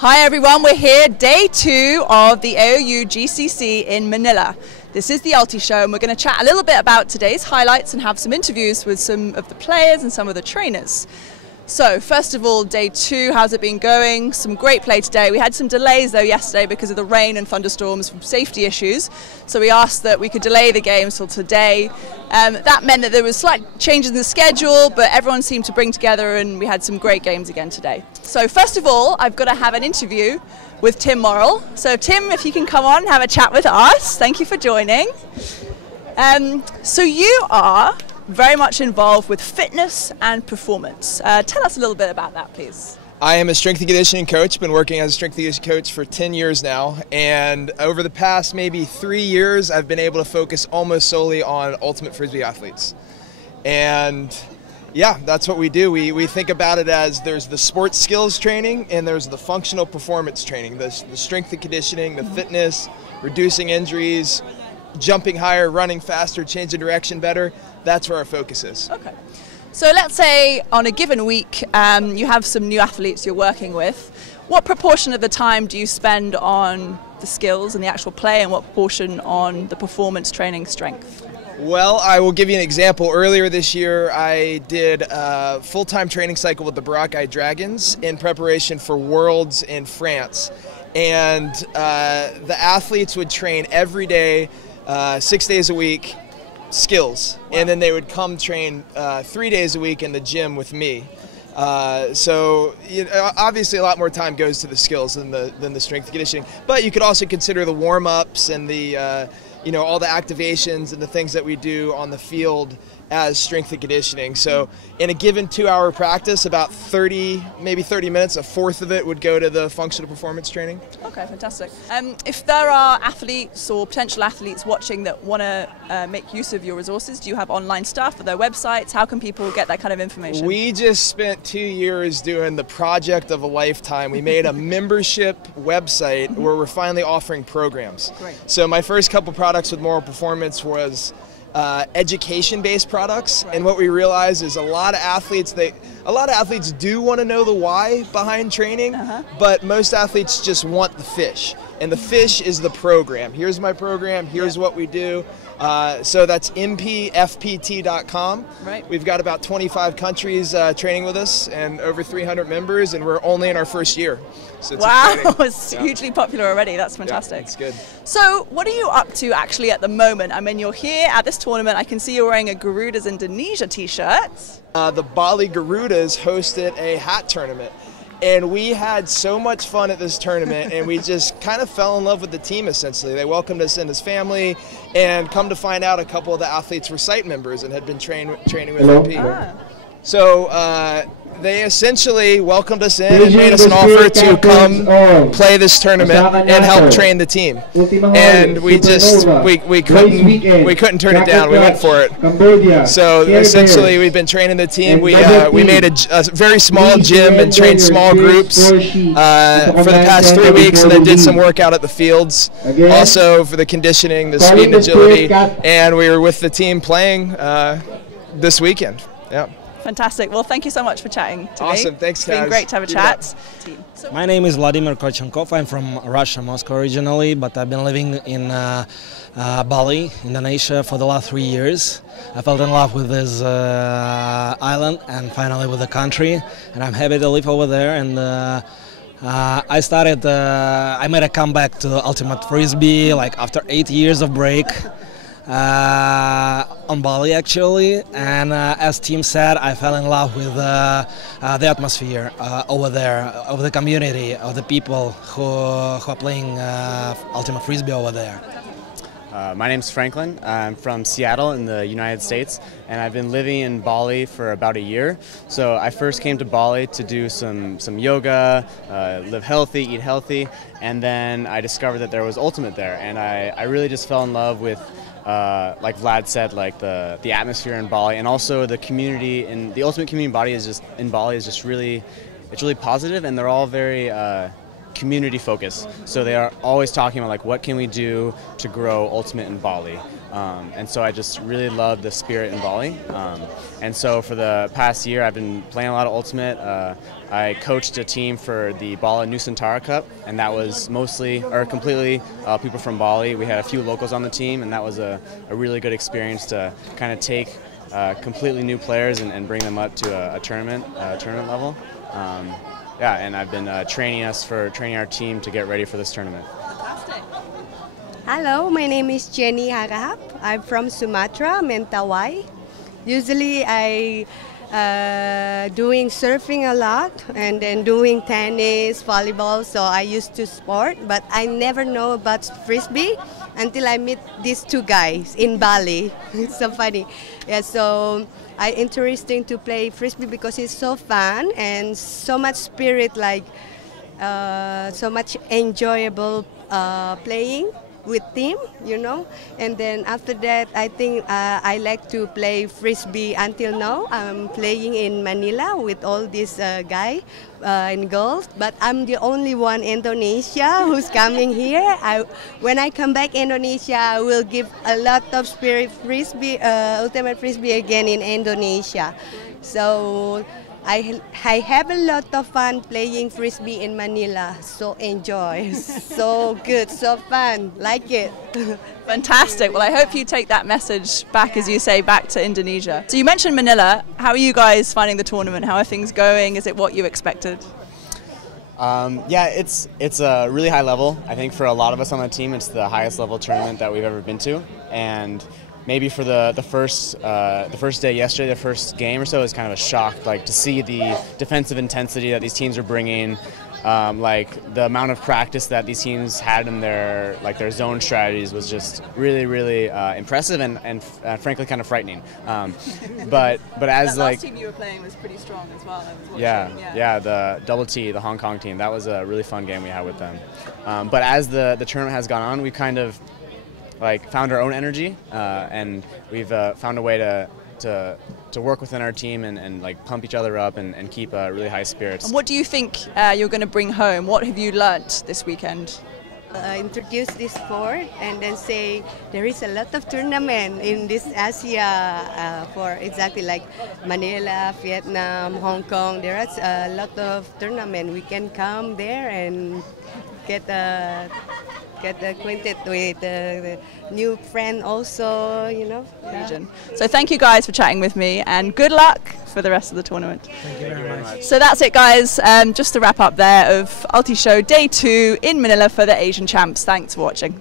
Hi everyone, we're here day 2 of the AOUGCC in Manila. This is the Ulti show and we're going to chat a little bit about today's highlights and have some interviews with some of the players and some of the trainers. So first of all, day 2, how's it been going? Some great play today. We had some delays though yesterday because of the rain and thunderstorms from safety issues. So we asked that we could delay the games till today. That meant that there was slight changes in the schedule, but everyone seemed to bring together and we had some great games again today. So first of all, I've got to have an interview with Tim Morrill. So Tim, if you can come on and have a chat with us. Thank you for joining. So you are very much involved with fitness and performance. Tell us a little bit about that, please. I am a strength and conditioning coach. Been working as a strength and conditioning coach for 10 years now, and over the past maybe 3 years I've been able to focus almost solely on ultimate frisbee athletes. And yeah, that's what we do. We think about it as there's the sports skills training and there's the functional performance training, the strength and conditioning, the fitness, reducing injuries, jumping higher, running faster, changing direction better. That's where our focus is. Okay. So let's say on a given week you have some new athletes you're working with. What proportion of the time do you spend on the skills and the actual play, and what proportion on the performance training strength? Well, I will give you an example. Earlier this year I did a full-time training cycle with the Boracay Dragons in preparation for Worlds in France. And the athletes would train every day, 6 days a week, skills, and then they would come train 3 days a week in the gym with me. So obviously a lot more time goes to the skills than the strength and conditioning, but you could also consider the warm-ups and the all the activations and the things that we do on the field as strength and conditioning. So in a given 2-hour practice, about 30, maybe 30 minutes, a fourth of it would go to the functional performance training. Okay, fantastic. If there are athletes or potential athletes watching that want to make use of your resources, do you have online stuff or their websites? How can people get that kind of information? We just spent 2 years doing the project of a lifetime. We made a membership website where we're finally offering programs. Great. So my first couple products with Moral Performance was education-based products, and what we realize is a lot of athletes do want to know the why behind training, but most athletes just want the fish, and the fish is the program. Here's my program, here's what we do. So that's mpfpt.com. Right. We've got about 25 countries training with us and over 300 members, and we're only in our first year. So it's wow, it's hugely popular already. That's fantastic. Yeah, it's good. So what are you up to actually at the moment? I mean, you're here at this tournament. I can see you're wearing a Garudas Indonesia t-shirt. The Bali Garudas hosted a hat tournament. And we had so much fun at this tournament, and we just kind of fell in love with the team, essentially. They welcomed us in as family, and come to find out, a couple of the athletes were site members and had been training with MP. So they essentially welcomed us in and made us an offer to come play this tournament and help train the team. And we just we couldn't turn it down. We went for it. So essentially, we've been training the team. We made a very small gym and trained small groups for the past 3 weeks, and then did some workout at the fields. Also for the conditioning, the speed and agility, and we were with the team playing this weekend. Yeah. Fantastic. Well, thank you so much for chatting to me. Awesome. Thanks, Caz. It's been great to have a chat. My name is Vladimir Kochenkov. I'm from Russia, Moscow originally, but I've been living in Bali, Indonesia for the last 3 years. I fell in love with this island and finally with the country, and I'm happy to live over there. And I made a comeback to Ultimate Frisbee like after 8 years of break. On Bali actually, and as Tim said, I fell in love with the atmosphere over there, of the community, of the people who are playing Ultimate Frisbee over there. My name's Franklin. I'm from Seattle in the United States, and I've been living in Bali for about a year. So I first came to Bali to do some yoga, live healthy, eat healthy, and then I discovered that there was Ultimate there, and I really just fell in love with like Vlad said, like the atmosphere in Bali, and also the community, and the Ultimate community body is just in Bali is just really, it's really positive, and they're all very community focus. So they are always talking about like what can we do to grow Ultimate in Bali. And so I just really love the spirit in Bali. And so for the past year, I've been playing a lot of Ultimate. I coached a team for the Bala Nusantara Cup, and that was mostly, or completely, people from Bali. We had a few locals on the team, and that was a really good experience to kind of take completely new players and bring them up to a tournament level. Yeah, and I've been training our team to get ready for this tournament. Fantastic. Hello, my name is Jenny Wilcoxen. I'm from Sumatra, Mentawai. Usually I doing surfing a lot and then doing tennis, volleyball, so I used to sport, but I never know about frisbee until I meet these two guys in Bali. It's so funny. Yeah, so I interesting to play frisbee because it's so fun and so much spirit, like so much enjoyable playing with team, you know. And then after that, I think I like to play frisbee until now. I'm playing in Manila with all these guys and girls, but I'm the only one in Indonesia who's coming here. When I come back Indonesia, I will give a lot of spirit frisbee, ultimate frisbee again in Indonesia. So I have a lot of fun playing frisbee in Manila. So enjoy, so good, so fun, like it. Fantastic. Well, I hope you take that message back, as you say, back to Indonesia. So you mentioned Manila. How are you guys finding the tournament? How are things going? Is it what you expected? Yeah, it's a really high level. I think for a lot of us on the team, it's the highest level tournament that we've ever been to. And maybe for the first day yesterday, the first game or so, is kind of a shock, like to see the defensive intensity that these teams are bringing, like the amount of practice that these teams had in their zone strategies was just really impressive and frankly kind of frightening. But as that like last team you were playing was pretty strong as well. Yeah, the Double T, the Hong Kong team, that was a really fun game we had with them. But as the tournament has gone on, we kind of found our own energy, and we've found a way to work within our team and pump each other up and keep really high spirits. And what do you think you're going to bring home? What have you learnt this weekend? Introduce this sport and then say there is a lot of tournament in this Asia for exactly like Manila, Vietnam, Hong Kong. There is a lot of tournament. We can come there and get acquainted with the new friend also, you know. Region. So thank you guys for chatting with me and good luck for the rest of the tournament. Thank you very much. So that's it, guys. Just to wrap up there of Ulti Show Day 2 in Manila for the Asian Champs. Thanks for watching.